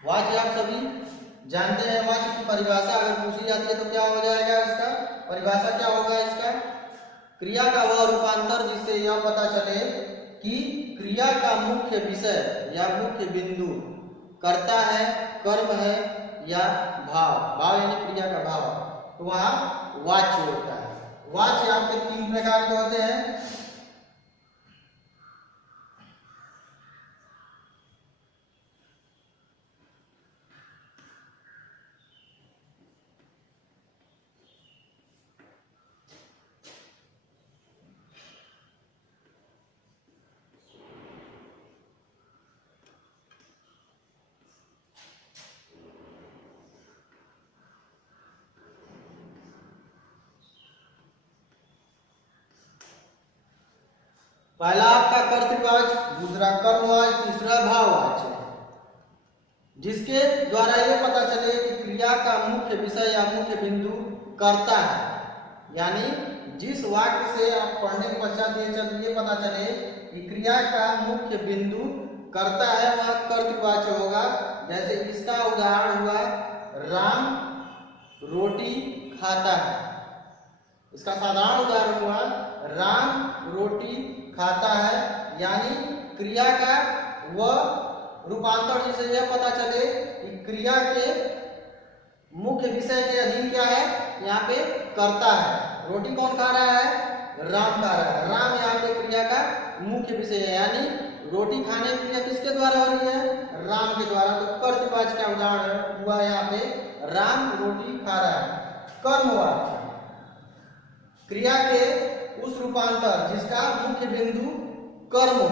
वाच्य आप सभी जानते हैं। वाच्य की परिभाषा अगर पूछी जाती है तो क्या हो जाएगा, इसका परिभाषा क्या होगा इसका? क्रिया का वह रूपांतर जिससे यह पता चले कि क्रिया का मुख्य विषय या मुख्य बिंदु कर्ता है, कर्म है या भाव। भाव यानी क्रिया का भाव, तो वहां वाच्य होता है। वाच्य आपके 3 प्रकार के होते हैं। पहला आपका कर्तृवाच्य, दूसरा कर्मवाच्य, तीसरा भाववाच्य, जिसके द्वारा यह पता चले कि क्रिया का मुख्य विषय या मुख्य बिंदु कर्ता है। यानी जिस वाक्य से आप पढ़ने के पश्चात ये पता चले कि क्रिया का मुख्य बिंदु कर्ता है, वह कर्तृवाच्य होगा। जैसे इसका उदाहरण हुआ राम रोटी खाता है। इसका साधारण उदाहरण हुआ राम रोटी खाता है, यानी क्रिया का वह रूपांतर जिसे यह पता चले कि क्रिया के मुख्य विषय के अधीन क्या है, यहाँ पे कर्ता है। रोटी कौन खा रहा है? राम खा रहा है। राम यहाँ पे क्रिया का मुख्य विषय है, यानी रोटी खाने की क्रिया किसके द्वारा हो रही है? राम के द्वारा। तो कर्तृवाच्य का उदाहरण हुआ यहाँ पे राम रोटी खा रहा है। कर्मवाच्य क्रिया के उस रूपांतर जिसका मुख्य बिंदु कर्म हो,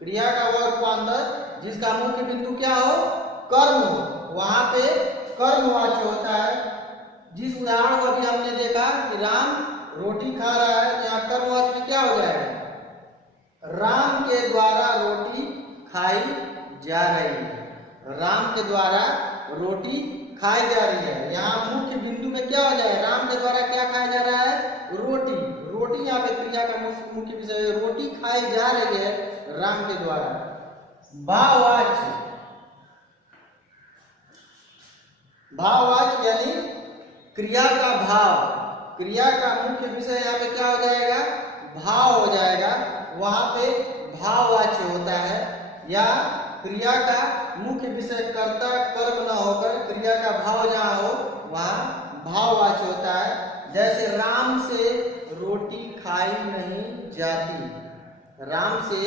क्रिया का वह रूपांतर जिसका मुख्य बिंदु क्या हो? कर्म हो, वहां पे कर्मवाच्य होता है। जिस उदाहरण को अभी हमने देखा कि राम रोटी खा रहा है, यहाँ कर्मवाच्य में क्या हो जाएगा? राम के द्वारा रोटी खाई जा रही है। राम के द्वारा रोटी खाई जा रही है। यहाँ मुख्य बिंदु में क्या हो जाए? राम के द्वारा क्या खाया जा रहा है? रोटी। रोटी यहाँ पे क्रिया का मुख्य विषय है। रोटी खाई जा रही है राम के द्वारा। भाववाच्य, भाववाच्य यानी क्रिया का भाव। क्रिया का मुख्य विषय यहाँ पे क्या हो जाएगा? भाव हो जाएगा। वहां पे भाववाच्य होता है। या क्रिया का मुख्य विषय कर्ता कर्म न होकर क्रिया का भाव जहाँ हो वहां भाववाच्य होता है। जैसे राम से रोटी खाई नहीं जाती। राम से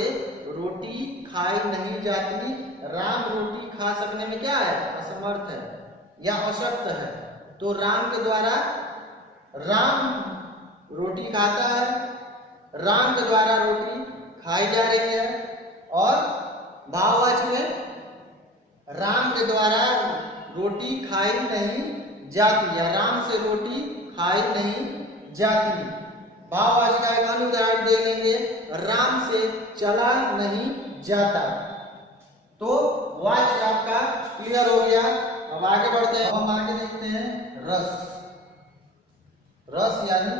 रोटी खाई नहीं जाती। राम रोटी खा सकने में क्या है? असमर्थ है या अशक्त है। तो राम के द्वारा राम रोटी खाता है, राम के द्वारा रोटी खाई जा रही है। और भाववाच्य में राम के द्वारा रोटी खाई नहीं जाती या राम से रोटी खाई नहीं जाती। भाववाच्य का एक अन्य उदाहरण देखेंगे, राम से चला नहीं जाता। तो वाच्य आपका क्लियर हो गया। अब आगे बढ़ते हैं। अब हम आगे देखते हैं रस। रस यानी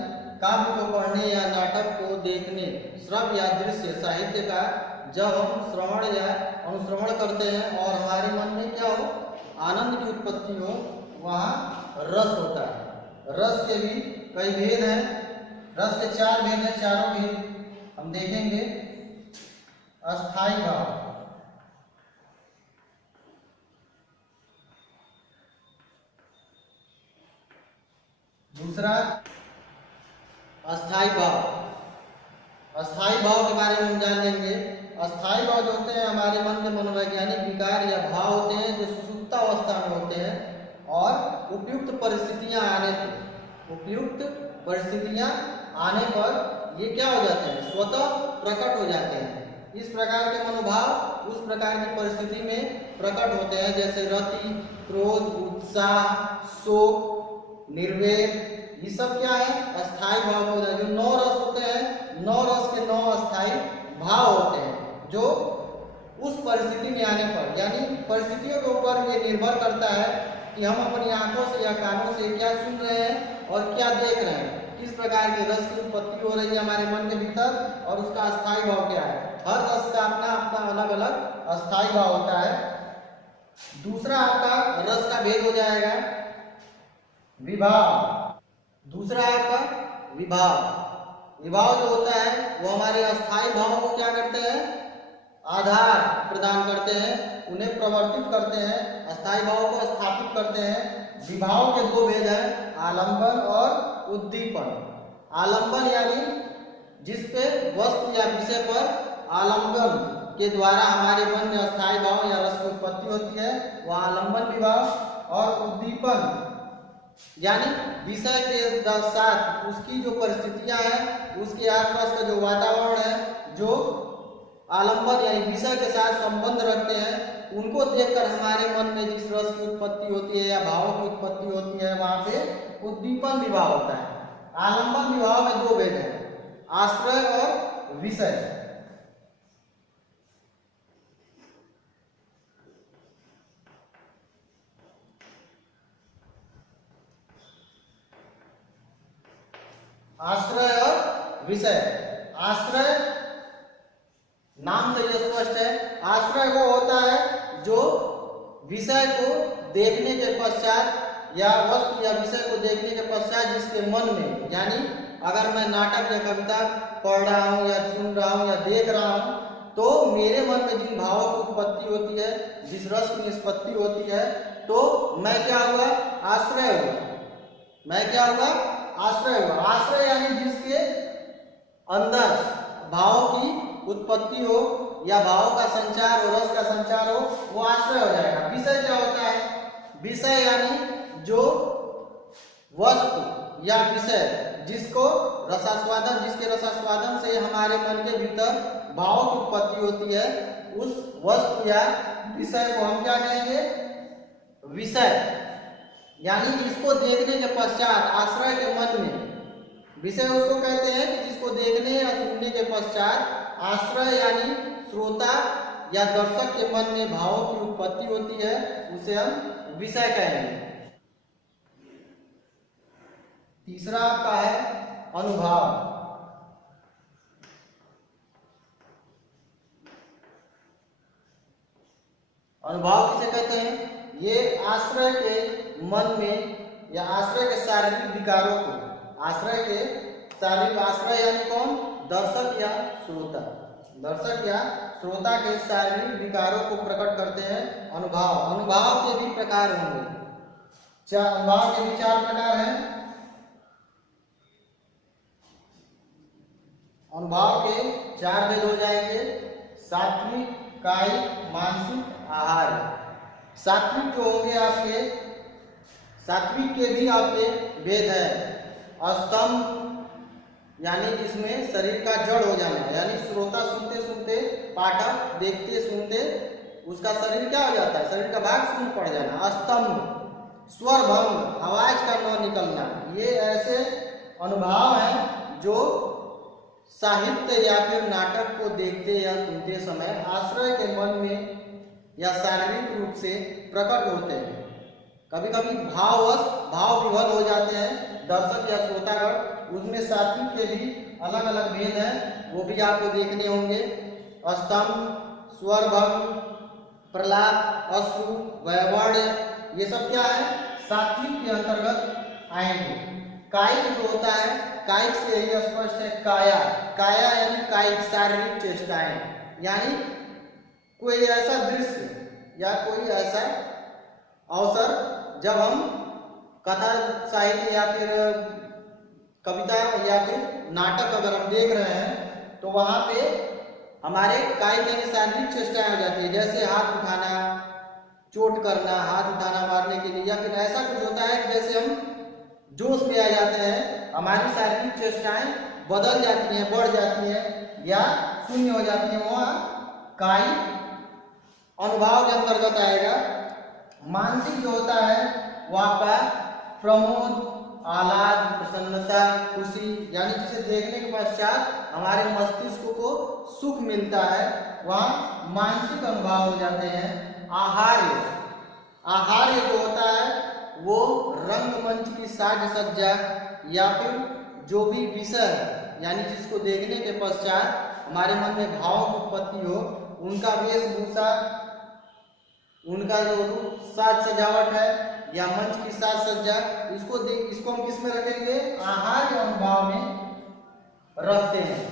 काव्य को पढ़ने या नाटक को देखने, श्रव्य या दृश्य साहित्य का जब हम श्रवण या अनुश्रवण करते हैं और हमारे मन में क्या हो? आनंद की उत्पत्ति हो, वहाँ रस होता है। रस के भी कई भेद हैं। रस के 4 भेद हैं। चारों भेद हम देखेंगे। अस्थाई भाव, दूसरा अस्थाई भाव। अस्थाई भाव के बारे में हम जान लेंगे। अस्थाई भाव जो होते हैं हमारे मन के मनोवैज्ञानिक विकार या भाव होते हैं जो सुषुप्तावस्था में होते हैं और उपयुक्त परिस्थितियां आने पर ये क्या हो जाते हैं? स्वतः प्रकट हो जाते हैं। इस प्रकार के मनोभाव उस प्रकार की परिस्थिति में प्रकट होते हैं, जैसे रति, क्रोध, उत्साह, शोक, निर्वेद। ये सब क्या है? अस्थाई भाव होते हैं। जो 9 रस होते हैं, 9 रस के 9 अस्थाई भाव होते हैं, जो उस परिस्थिति में आने पर, यानी परिस्थितियों के ऊपर ये निर्भर करता है कि हम अपनी आंखों से या कानों से क्या सुन रहे हैं और क्या देख रहे हैं। किस प्रकार के रस की उत्पत्ति हो रही है हमारे मन के भीतर और उसका अस्थाई भाव क्या है। हर रस का अपना अपना अलग अलग अस्थाई भाव होता है। दूसरा आपका रस का भेद हो जाएगा विभाव। दूसरा आपका विभाव। विभाव जो होता है वो हमारे अस्थाई भावों को क्या करते हैं, आधार प्रदान करते हैं, उन्हें प्रवर्तित करते हैं, अस्थाई भावों को स्थापित करते हैं। विभाव के दो भेद हैं, आलंबन और उद्दीपन। आलंबन यानी जिस पे वस्तु या विषय पर आलंबन के द्वारा हमारे मन में अस्थाई भाव या रस की उत्पत्ति होती है, वह आलंबन विभाव। और उद्दीपन यानी विषय के साथ उसकी जो परिस्थितियां हैं, उसके आसपास का जो वातावरण है, जो आलंबन यानी विषय के साथ संबंध रखते हैं, उनको देखकर हमारे मन में जिस रस की उत्पत्ति होती है या भावों की उत्पत्ति होती है, वहां पे उद्दीपन विभाव होता है। आलंबन विभाव में दो भेद हैं, आश्रय और विषय। आश्रय और विषय। आश्रय नाम से यह स्पष्ट है, आश्रय वो होता है जो विषय को देखने के पश्चात या वस्तु या विषय को देखने के पश्चात जिसके मन में, यानी अगर मैं नाटक या कविता पढ़ रहा हूं या सुन रहा हूं या देख रहा हूं, तो मेरे मन में जिन भावों की उत्पत्ति होती है, जिस रस की निष्पत्ति होती है, तो मैं क्या हुआ, आश्रय हुआ। मैं क्या हुआ, आश्रय हुआ। आश्रय यानी जिसके अंदर भावों की उत्पत्ति हो या भावों का संचार हो, रस का संचार हो, वो आश्रय हो जाएगा। विषय क्या होता है, विषय यानी जो वस्तु या विषय जिसको रसास्वादन, जिसके रसास्वादन से हमारे मन के भीतर भावों की उत्पत्ति होती है, उस वस्तु या विषय को हम क्या कहेंगे, विषय। यानी जिसको देखने के पश्चात आश्रय के मन में, विषय उसको कहते हैं कि जिसको देखने या सुनने के पश्चात आश्रय यानी श्रोता या दर्शक के मन में भावों की उत्पत्ति होती है, उसे हम विषय कहेंगे। तीसरा आपका है अनुभव। अनुभव किसे कहते हैं, ये आश्रय के मन में या आश्रय के शारीरिक विकारों को, आश्रय के शारीरिक, आश्रय यानी कौन, दर्शक या श्रोता, दर्शक या श्रोता के शारीरिक विकारों को प्रकट करते हैं अनुभव। अनुभव के भी प्रकार होंगे, अनुभव के भी 4 प्रकार हैं। अनुभव के 4 भेद हो जाएंगे, सात्विक, कायिक, मानसिक, आहार। सात्विक जो होंगे आपके, सात्विक के भी आपके भेद है। स्तंभ यानी जिसमें शरीर का जड़ हो जाना, यानी श्रोता सुनते सुनते, पाठक देखते सुनते उसका शरीर क्या हो जाता है, शरीर का भाग शून्य पड़ जाना। स्तंभ, स्वर भंग, आवाज का न निकलना, ये ऐसे अनुभव हैं जो साहित्य या फिर नाटक को देखते या सुनते समय आश्रय के मन में या शारीरिक रूप से प्रकट होते हैं। कभी कभी भाववश भाव विभद हो जाते हैं दर्शक या श्रोतागण, उसमें सात्विक के भी अलग अलग भेद हैं, वो भी आपको देखने होंगे। स्तंभ, स्वर भंग, प्रलाप, अश्रु, वैवर्ण्य, ये सब क्या है, सात्विक के अंतर्गत आएंगे। कायिक जो होता है, कायिक से ही स्पष्ट है, काया। काया यानी कायिक, शारीरिक चेष्टाएं, यानी कोई ऐसा दृश्य या कोई ऐसा अवसर जब हम कथा साहित्य या फिर कविता या फिर नाटक अगर हम देख रहे हैं, तो वहां पे हमारे कायिक यानी शारीरिक चेष्टाएं हो जाती है, जैसे हाथ उठाना, चोट करना, हाथ उठाना मारने के लिए, या फिर ऐसा कुछ होता है कि जैसे हम जोश में आ जाते हैं, हमारी शारीरिक चेष्टाएं बदल जाती हैं, बढ़ जाती हैं या शून्य हो जाती हैं, वहाँ कायिक अनुभव के अंतर्गत आएगा। मानसिक जो होता है वो आपका प्रमोद, आह्लाद, प्रसन्नता, खुशी, यानी जिसे देखने के पश्चात हमारे मस्तिष्क को सुख मिलता है, वहाँ मानसिक अनुभव हो जाते हैं। आहार्य, आहार्य जो होता है वो रंगमंच की साज सज्जा या फिर जो भी विषय यानी जिसको देखने के पश्चात हमारे मन में भाव की उत्पत्ति हो, उनका वेशभूषा उनका जो रूप साज सजावट है या मंच की साज सज्जा, इसको हम किस में रखेंगे? आहार्य अनुभाव में रखते हैं।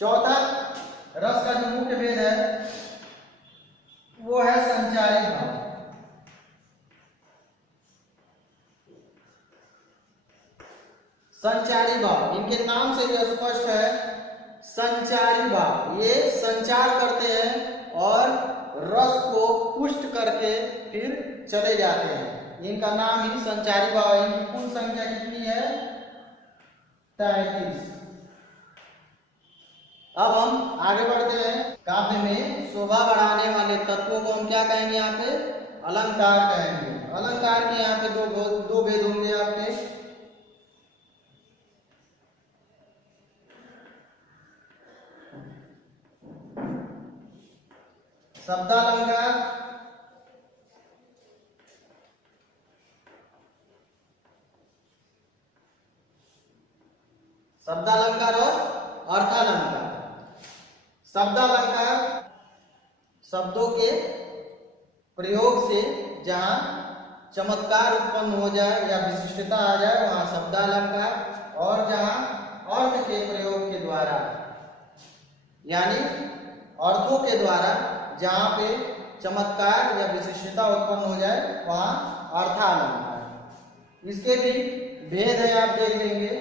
चौथा रस का जो मुख्य भेद है वो है संचारी भाव। संचारी भाव, इनके नाम से यह स्पष्ट है, संचारी भाव, ये संचार करते हैं और रस को पुष्ट करके फिर चले जाते हैं। इनका नाम ही संचारी भाव है। इनकी कुल संख्या कितनी है? 33। अब हम आगे बढ़ते हैं। काव्य में शोभा बढ़ाने वाले तत्वों को हम क्या कहेंगे? यहाँ पे अलंकार कहेंगे। अलंकार के यहाँ पे दो भेद होंगे आपके। शब्दालंकार और अर्थालंकार। शब्दालंकार शब्दों के प्रयोग से जहां चमत्कार उत्पन्न हो जाए या विशिष्टता आ जाए वहां शब्दालंकार, और जहां अर्थ के प्रयोग के द्वारा यानी अर्थों के द्वारा जहां पे चमत्कार या विशिष्टता उत्पन्न हो जाए वहां अर्थालंकार। इसके भी भेद है, आप देख लेंगे।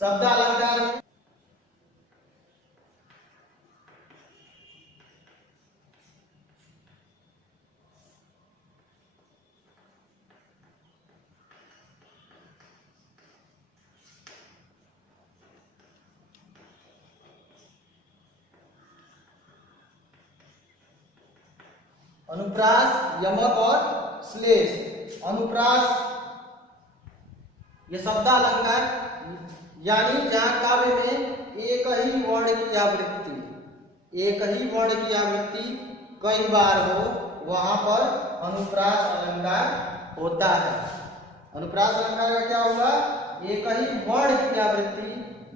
शब्दालंकार में अनुप्रास, यमक और श्लेष। अनुप्रास ये शब्दालंकार यानी जहां काव्य में एक ही वर्ण की आवृत्ति कई बार हो वहां पर अनुप्रास अलंकार होता है। अनुप्रास अलंकार का क्या होगा? एक ही वर्ण की आवृत्ति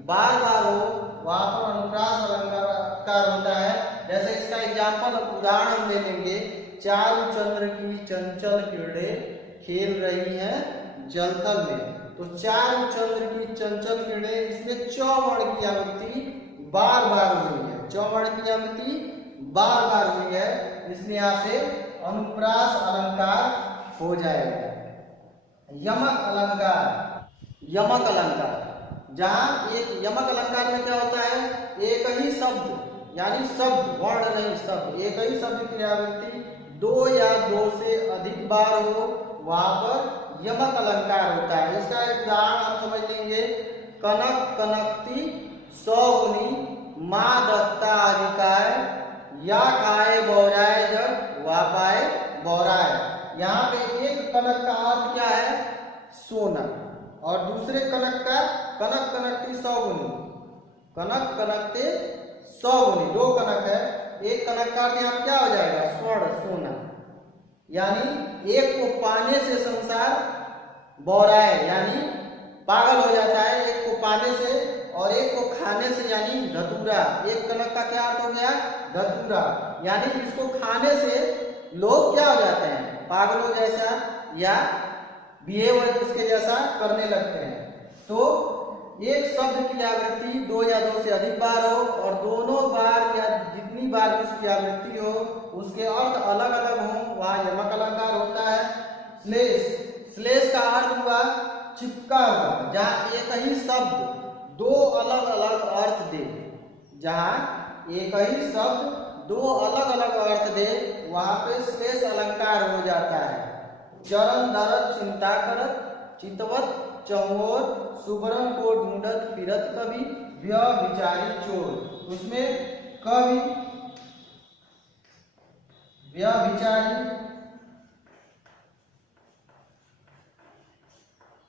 बार बार हो वहां पर अनुप्रास अलंकार होता है। जैसे इसका एग्जाम्पल उदाहरण हम ले लेंगे। चारु चंद्र की चंचल किरणें खेल रही हैं जलथल में। तो चारु चंद्र की चंचल किरणें, इसमें चौवर्ण की आवृत्ति बार बार हुई है। चौवर्ण की आवृत्ति बार बार हुई है, इसलिए यहाँ से अनुप्रास अलंकार हो जाएगा। यमक अलंकार जहां एक यमक अलंकार में क्या होता है? एक ही शब्द यानी शब्द, वर्ण नहीं शब्द, एक ही शब्द की आवृत्ति दो या दो से अधिक बार हो वहां पर यमक अलंकार होता है। इसका एक उदाहरण हम समझ लेंगे। कनक कनकती सौगुनी माँ दत्ता अधिकाय, या खाए बौराए जग वा पाए बौराए। यहाँ पे एक कनक का अर्थ क्या है? सोना, और दूसरे कनक का कनक कनकती सौगुनी, कनक कनकते सौगुनी, दो कनक है। एक कनक का अर्थ यहाँ क्या हो जाएगा? स्वर्ण, सोना। यानी एक को पाने से संसार बौराए यानी पागल हो जाता है, एक को पाने से, और एक को खाने से यानी धतूरा। एक कनक का क्या अर्थ हो गया? धतूरा। यानी इसको खाने से लोग क्या हो जाते हैं? पागलों जैसा या बिहेव उसके जैसा करने लगते हैं। तो एक शब्द की आवृत्ति दो या दो से अधिक बार हो और दोनों बार या जितनी बार उसकी आवृत्ति हो उसके अर्थ अलग अलग हो वहां यमक अलंकार होता है। श्लेष का अर्थ हुआ चिपका हुआ, जहां एक ही शब्द दो अलग अलग अर्थ दे। जहां एक ही शब्द दो अलग अलग अर्थ दे वहां पे श्लेष अलंकार हो जाता है। चरण दरद चिंता करत, चितवत चौर, सुबरन को ढूंढत फिरत कवि, व्यभिचारी चोर। उसमें कवि व्यभिचारी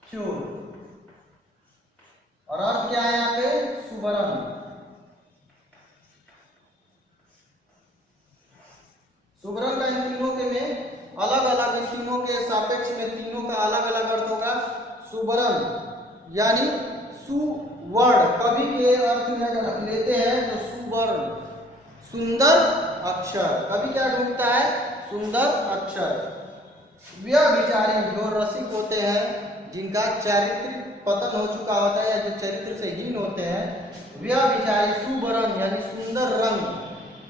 चोर, और अर्थ क्या है यहाँ पे? सुबरन। सुबरन का इन तीनों के में अलग अलग, इन तीनों के सापेक्ष में तीनों का अलग अलग अर्थ होगा। सुबरन यानी सुवर्ण, कवि के अर्थ में अगर लेते हैं तो सुवर्ण सुंदर अक्षर। कवि क्या ढूंढता है? सुंदर अक्षर। व्यभिचारी जो रसिक होते हैं, जिनका चरित्र पतन हो चुका होता है या जो चरित्र से हीन होते हैं, व्यभिचारी शुभ रंग यानी सुंदर रंग,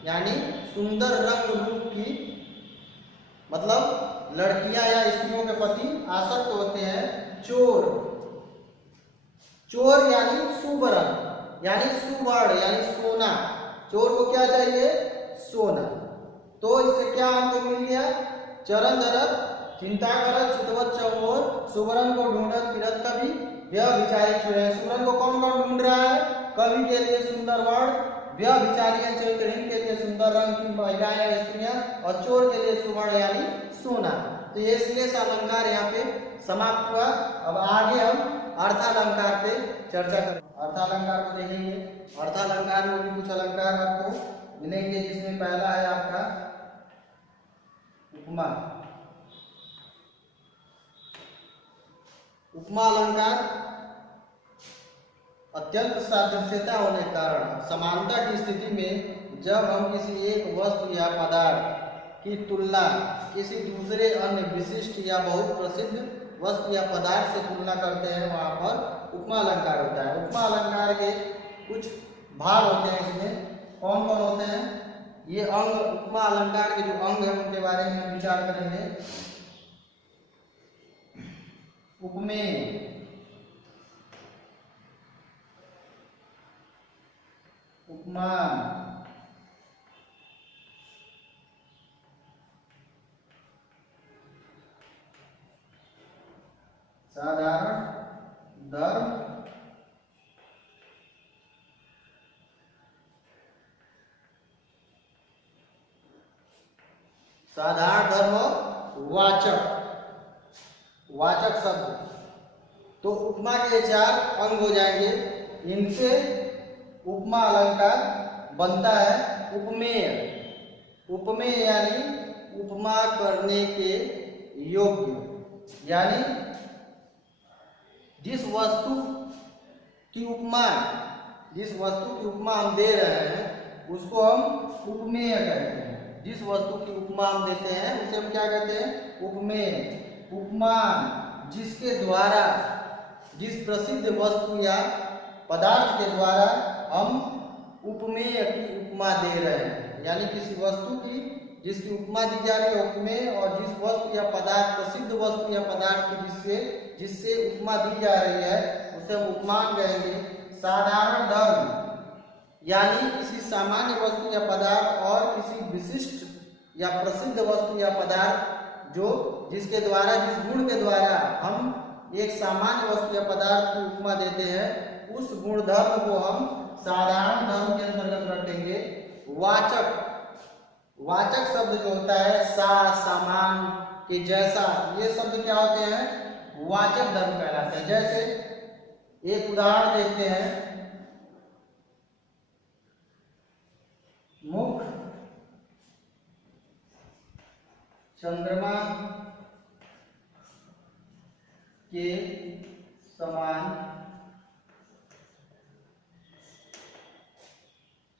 यानी सुंदर रंग रूप की, मतलब लड़कियां या स्त्रियों के प्रति आसक्त होते हैं। चोर, चोर यानी शुभ रंग यानी सुवर्ण यानी सोना। चोर को क्या चाहिए? सोना। तो इससे क्या हमको मिल गया? चरण धरत चिंता करत चितवत चमोर, सुवर्ण को ढूंढत फिरत कवि, व्यभिचारी चुरे। सुवर्ण को कौन कौन ढूंढ रहा है? कवि के लिए सुंदर वर्ण, व्यभिचारी या चरित्रहीन के लिए सुंदर रंग की महिलाएं या स्त्रियां, और चोर के लिए सुवर्ण यानी सोना। तो ये शेष अलंकार यहाँ पे समाप्त हुआ। अब आगे हम अर्थालंकार पे चर्चा करेंगे। अर्थालंकार को देखेंगे। अर्थालंकार में भी कुछ अलंकार आपको मिलेंगे, जिसमें पहला है आपका उपमा। उपमा अलंकार अत्यंत सादृश्यता होने के कारण समानता की स्थिति में जब हम किसी एक वस्तु या पदार्थ की तुलना किसी दूसरे अन्य विशिष्ट या बहुत प्रसिद्ध वस्तु या पदार्थ से तुलना करते हैं, वहां पर उपमा अलंकार होता है। उपमा अलंकार के कुछ भाग होते हैं। इसमें कौन कौन होते हैं? ये अंग, उपमा अलंकार के जो अंग है उनके बारे में हम विचार करेंगे। उपमेय, उपमान, साधारण धर्म, साधारण धर्म, वाचक, वाचक शब्द। तो उपमा के 4 अंग हो जाएंगे। इनसे उपमा अलंकार बनता है। उपमेय, उपमेय यानी उपमा करने के योग्य, यानी जिस वस्तु की उपमा हम दे रहे हैं उसको हम उपमेय कहते हैं। जिस वस्तु की उपमा हम देते हैं उसे हम क्या कहते हैं? उपमेय। उपमान, जिसके द्वारा, जिस प्रसिद्ध वस्तु या पदार्थ के द्वारा हम उपमेय की उपमा दे रहे हैं, यानी किसी वस्तु की जिसकी उपमा दी जा रही है उपमेय, और जिस वस्तु या पदार्थ, प्रसिद्ध वस्तु या पदार्थ की जिससे उपमा दी जा रही है उसे हम उपमान कहेंगे। साधारण धर्म, यानी किसी सामान्य वस्तु या पदार्थ और किसी विशिष्ट या प्रसिद्ध वस्तु या पदार्थ जिसके द्वारा, जिस गुण के द्वारा हम एक सामान्य वस्तु या पदार्थ की उपमा देते हैं, उस गुण धर्म को हम साधारण धर्म के अंतर्गत रखेंगे। वाचक, वाचक शब्द जो होता है सामान के जैसा, ये शब्द क्या होते हैं? वाचक धर्म कहलाते हैं। जैसे एक उदाहरण देखते हैं, मुख चंद्रमा के समान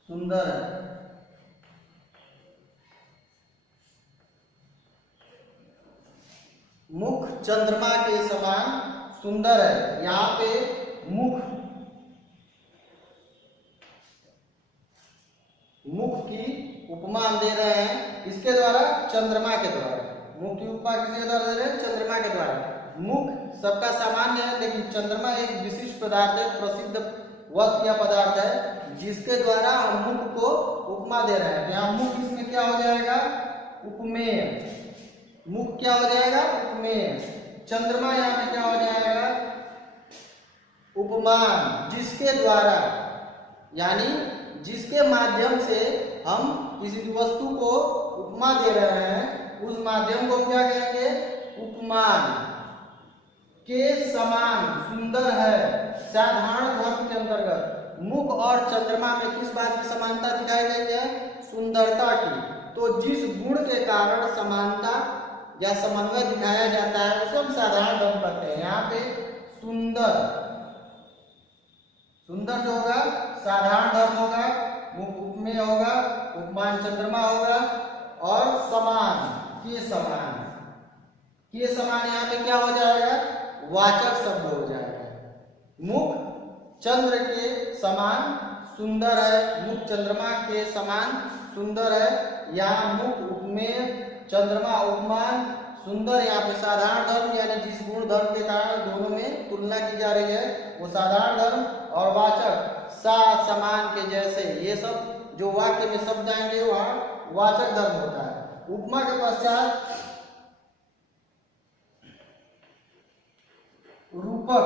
सुंदर है। मुख चंद्रमा के समान सुंदर है। यहाँ पे मुख की उपमा दे रहे हैं इसके द्वारा, चंद्रमा के द्वारा। मुख की उपमा किसके द्वारा दे रहे हैं? चंद्रमा के द्वारा। मुख सबका सामान्य है, लेकिन चंद्रमा एक विशिष्ट पदार्थ है, प्रसिद्ध वस्तु या पदार्थ है, जिसके द्वारा हम मुख को उपमा दे रहे हैं। यहाँ मुख इसमें क्या हो जाएगा? उपमेय। मुख क्या हो जाएगा? उपमेय। चंद्रमा यहाँ पे क्या हो जाएगा? उपमान, जिसके द्वारा, यानी जिसके माध्यम से हम किसी वस्तु को उपमा दे रहे हैं, उस माध्यम को क्या कहेंगे? उपमान। के समान सुंदर है, साधारण धर्म के अंतर्गत मुख और चंद्रमा में किस बात की समानता दिखाई गई है? सुंदरता की। तो जिस गुण के कारण समानता या समन्वय दिखाया जाता है उसे हम साधारण धर्म कहते हैं। यहाँ पे सुंदर, सुंदर जो होगा साधारण धर्म होगा, मुख उपमेय होगा, उपमान चंद्रमा होगा, और समान के समान। के समान यहाँ पे क्या हो जाएगा, वाचक शब्द हो जाएगा। मुख चंद्र के समान सुंदर है, मुख चंद्रमा के समान सुंदर है। यहाँ मुख उपमेय, चंद्रमा उपमान, सुंदर यहाँ पे साधारण धर्म यानी जिस गुण धर्म के कारण दोनों में तुलना की जा रही है वो साधारण धर्म, और वाचक सा समान के जैसे, ये सब जो वाक्य में शब्द आएंगे वहां वाचक धर्म होता है। उपमा के पश्चात रूपक,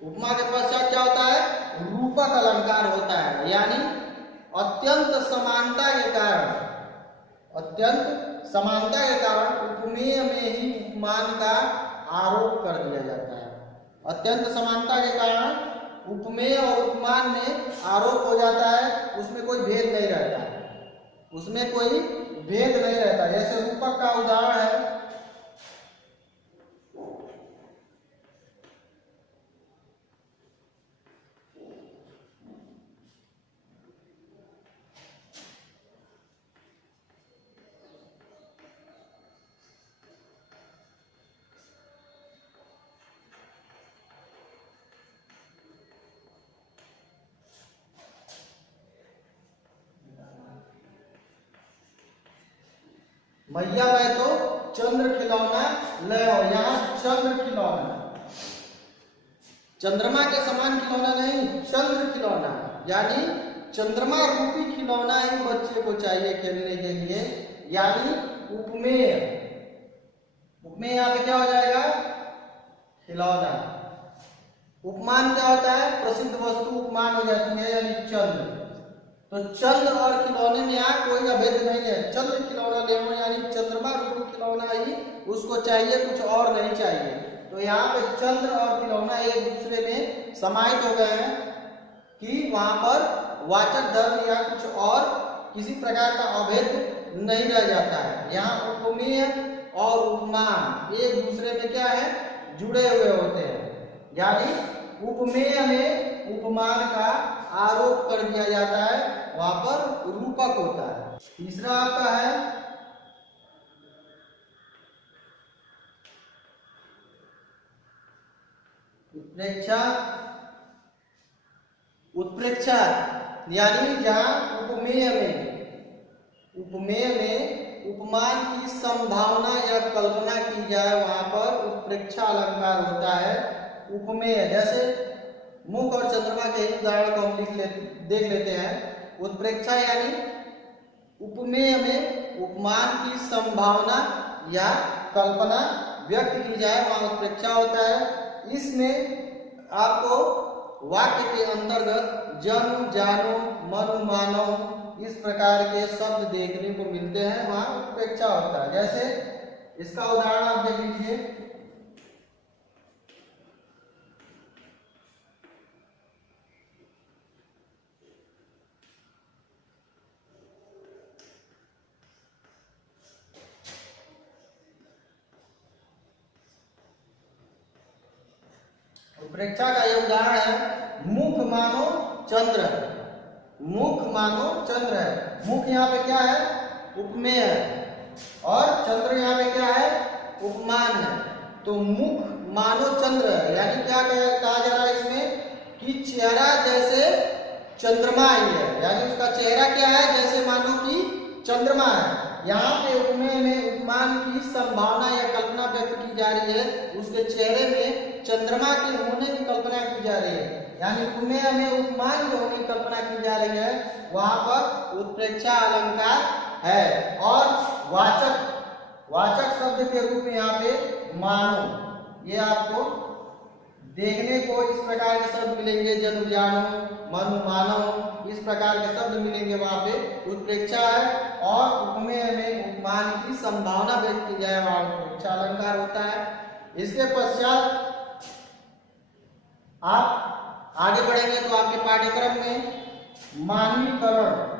उपमा के पश्चात क्या होता है, रूपक अलंकार होता है, यानी अत्यंत समानता के कारण, अत्यंत समानता के कारण उपमेय में ही उपमान का आरोप कर दिया जाता है। अत्यंत समानता के कारण उपमेय और उपमान में आरोप हो जाता है, उसमें कोई भेद नहीं रहता, उसमें कोई भेद नहीं रहता। जैसे रूपक का उदाहरण है, मैया में तो चंद्र खिलौना ले आओ, यहाँ चंद्र खिलौना, चंद्रमा के समान खिलौना नहीं, चंद्र खिलौना, यानी चंद्रमा रूपी खिलौना ही बच्चे को चाहिए खेलने के लिए, यानी उपमेय। उपमेय यहाँ पे क्या हो जाएगा, खिलौना। उपमान क्या होता है, प्रसिद्ध वस्तु उपमान हो जाती है, यानी चंद्र। तो चंद्र और खिलौने में यहाँ कोई अभेद नहीं है, चंद्र खिलौना लेना यानी चंद्रमा रूपी खिलौना ही उसको चाहिए, कुछ और नहीं चाहिए। तो यहाँ पे चंद्र और खिलौना एक दूसरे में समाहित हो गए हैं कि वहां पर वाचक धर्म या कुछ और किसी प्रकार का अभेद नहीं रह जाता है। यहाँ उपमेय और उपमान एक दूसरे में क्या है, जुड़े हुए होते हैं, यानी उपमेय में उपमान का आरोप कर दिया जाता है, वहां पर रूपक होता है। तीसरा आपका है उत्प्रेक्षा। उत्प्रेक्षा यानी जहां उपमेय में उपमान की संभावना या कल्पना की जाए वहां पर उत्प्रेक्षा अलंकार होता है। उपमेय जैसे मुख और चंद्रमा के ही उदाहरण को हम देख लेते हैं। उत्प्रेक्षा यानी उपमेय में उपमान की संभावना या कल्पना व्यक्त की जाए वहां उत्प्रेक्षा होता है। इसमें आपको वाक्य के अंतर्गत जनु जानो मनु मानो इस प्रकार के शब्द देखने को मिलते हैं, वहां उत्प्रेक्षा होता है। जैसे इसका उदाहरण आप देख लीजिए, उत्प्रेक्षा का यह उदाहरण है, मुख मानो चंद्र, मुख मानो चंद्र है। मुख यहाँ पे क्या है, उपमेय है, और चंद्र यहाँ पे क्या है, उपमान है। तो मुख मानो चंद्र है, यानी क्या कहा जा रहा है इसमें कि चेहरा जैसे चंद्रमा ही है, यानी उसका चेहरा क्या है, जैसे मानो कि चंद्रमा है। यहाँ पे उपमेय में उपमान की संभावना या कल्पना व्यक्त की जा रही है, उसके चेहरे में चंद्रमा के होने की कल्पना की जा रही है, यानी उपमेय में उपमान के होने की कल्पना की जा रही है, वहां पर उत्प्रेक्षा अलंकार है। और वाचक शब्द के रूप में यहाँ पे मानो, ये आपको देखने को इस प्रकार के शब्द मिलेंगे, जनु जानो मनु मानो इस प्रकार के शब्द मिलेंगे, वहां पे उत्प्रेक्षा है। और उपमेय में उपमान की संभावना व्यक्त की जाए वहां उत्प्रेक्षा अलंकार होता है। इसके पश्चात आप आगे बढ़ेंगे तो आपके पाठ्यक्रम में मानवीकरण,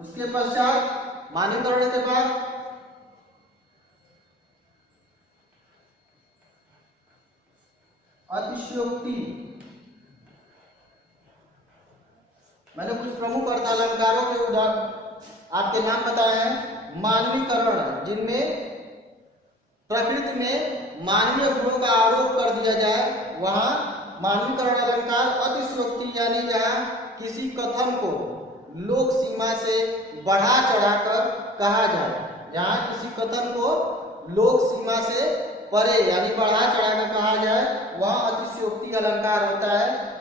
उसके पश्चात मानवीकरण के बाद अतिशयोक्ति। मैंने कुछ प्रमुख अर्थ अलंकारों के उदाहरण आपके नाम बताए हैं। मानवीकरण, जिनमें प्रकृति में मानवीय गुणों का आरोप कर दिया जाए, वहां मानवीकरण अलंकार। अतिशयोक्ति यानी जहां किसी कथन को लोक सीमा से बढ़ा चढ़ाकर कहा जाए, जहां किसी कथन को लोक सीमा से परे यानी बढ़ा चढ़ाकर कहा जाए, वह अतिशयोक्ति अलंकार होता है।